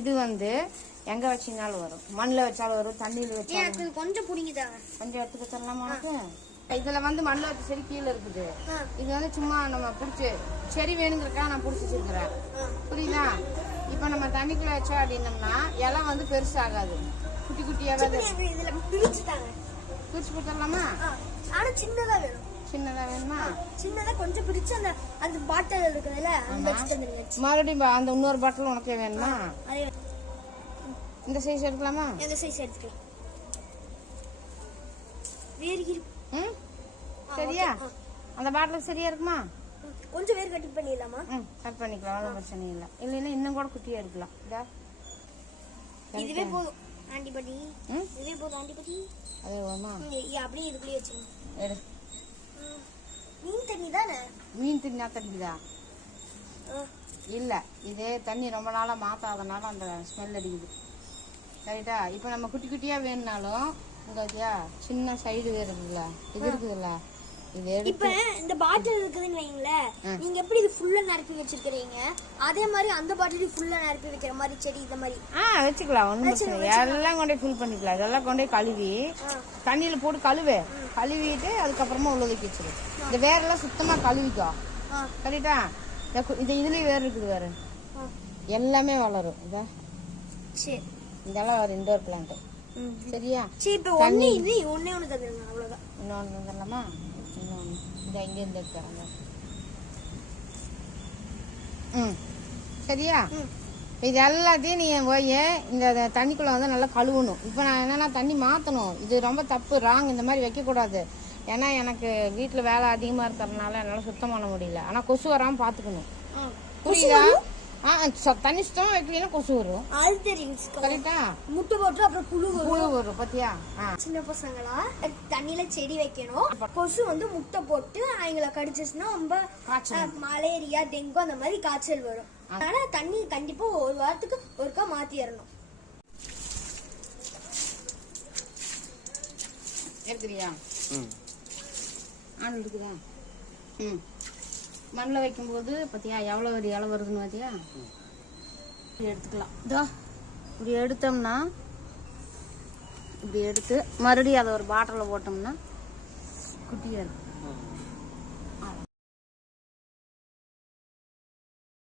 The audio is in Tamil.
இது வந்து எங்க வச்சினாலும் வரும், மண்ணில் வச்சாலும் வரும், தண்ணியில் வச்சாலும். கொஞ்சம் பிடிங்கிட்டாங்க, கொஞ்சம் எடுத்துக்க தரலாமா உனக்கு? இதுல வந்து மண்ணில் வச்ச செடி கீழே இருக்குது. இது வந்து சும்மா நம்ம பிடிச்சி செடி வேணுங்கிறக்கா நான் பிடிச்சி வச்சிருக்கிறேன், புரியுதா? இப்ப நம்ம தண்ணிக்குள்ள வச்சோம் அப்படின்னம்னா இலை வந்து பெருசாகாது, குட்டி குட்டியாக பிரிச்சு கொடுத்துடலாமா? ஆனா சின்னதா வேணும். சின்னதா வேணுமா? சின்னதா கொஞ்சம் பிரிச்சு அந்த அந்த பாட்டில் இருக்குதுல்ல மறுபடியும் அந்த இன்னொரு பாட்டில் உனக்கே வேணுமா? இந்த சைஸ் எடுக்கலாமா? இந்த சைஸ் எடுத்துக்கலாம். சரியா? அந்த பாட்டில் சரியா இருக்குமா? கொஞ்சம் வேர் கட் பண்ணிடலாமா? கட் பண்ணிக்கலாம், ஒன்றும் பிரச்சனை இல்லை. இல்லைன்னா இன்னும் கூட குட்டியா எடுக்கலாம். இதுவே போதும் ஆண்டிபடி. இதுவே போதும் ஆண்டிபடி. அது வேணுமா? அப்படியே இதுக்குள்ளே வச்சுக்கணும். எடு. மீன் தண்ணி தானே? மீன் தண்ணி தண்ணிக்குதா? இல்ல, இதே தண்ணி ரொம்ப நாளா மாத்தாதனால அந்த ஸ்மெல் அடிக்குது. கரெக்டா? இப்ப நம்ம குட்டி குட்டியா வேணும்னாலும் இங்க சின்ன சைடு இருக்குதுல்ல, இது இருக்குதுல்ல, இது இப்ப இந்த பாட்டில் இருக்குதுன்னு வைங்களேன், நீங்க எப்படி இது ஃபுல்லா நிரப்பி வச்சிருக்கீங்க அதே மாதிரி அந்த பாட்டில் ஃபுல்லா நிரப்பி வைக்கிற மாதிரி செடி இந்த மாதிரி வச்சுக்கலாம். ஒண்ணும் எல்லாம் கொண்டே ஃபில் பண்ணிக்கலாம். இதெல்லாம் கொண்டே கழுவி தண்ணியில போட்டு கழுவிட்டு அதுக்கப்புறமா உள்ள ஊத்தி வச்சிரு. இந்த வேரெல்லாம் சுத்தமா கழுவிக்கோ. கரெக்டா? இது இதுலயும் வேர் இருக்குது, வேற எல்லாமே வளரும். இதெல்லாம் ஒரு இண்டோர் பிளான்ட். சரியா? ஒன்னே ஒண்ணு தந்துருங்க, அவ்வளவுதான். இன்னொன்னு தந்துடலாமா? இன்னொன்னு இந்த இங்க இருந்து எடுத்துறாங்க. சரியா? இது எல்லாத்தையும் நீ போய் இந்த தண்ணிக்குள்ள வந்து நல்லா கழுவணும். இப்போ நான் என்னன்னா தண்ணி மாற்றணும். இது ரொம்ப தப்பு, ராங். இந்த மாதிரி வைக்கக்கூடாது. ஏன்னா எனக்கு வீட்டில் வேலை அதிகமாக இருக்கிறதுனால என்னால் சுத்தம் பண்ண முடியல. ஆனால் கொசு வராமல் பார்த்துக்கணும், புரியுதா? தண்ணி சுத்தமாக வைக்கலன்னா கொசு வரும். அது தெரியும். கரெக்டா? முட்டை போட்டு அப்புறம் புழு வரும், பத்தியா? சின்ன பசங்களா தண்ணியில செடி வைக்கணும். கொசு வந்து முட்டை போட்டு அவங்கள கடிச்சிச்சுன்னா ரொம்ப மலேரியா, டெங்கு அந்த மாதிரி காய்ச்சல் வரும். அதனால தண்ணி கண்டிப்பா ஒரு வாரத்துக்கு ஒருக்கா மாத்திரணும். இருக்குறியா? ஆண் இருக்குதா? மண்ணில் வைக்கும்போது பார்த்தியா எவ்வளோ ஒரு இலை வருதுன்னு பார்த்தியா? எடுத்துக்கலாம். இதோ இப்படி எடுத்தோம்னா, இப்படி எடுத்து மறுபடியும் அதை ஒரு பாட்டிலில் போட்டோம்னா குட்டியாக இருக்கும்.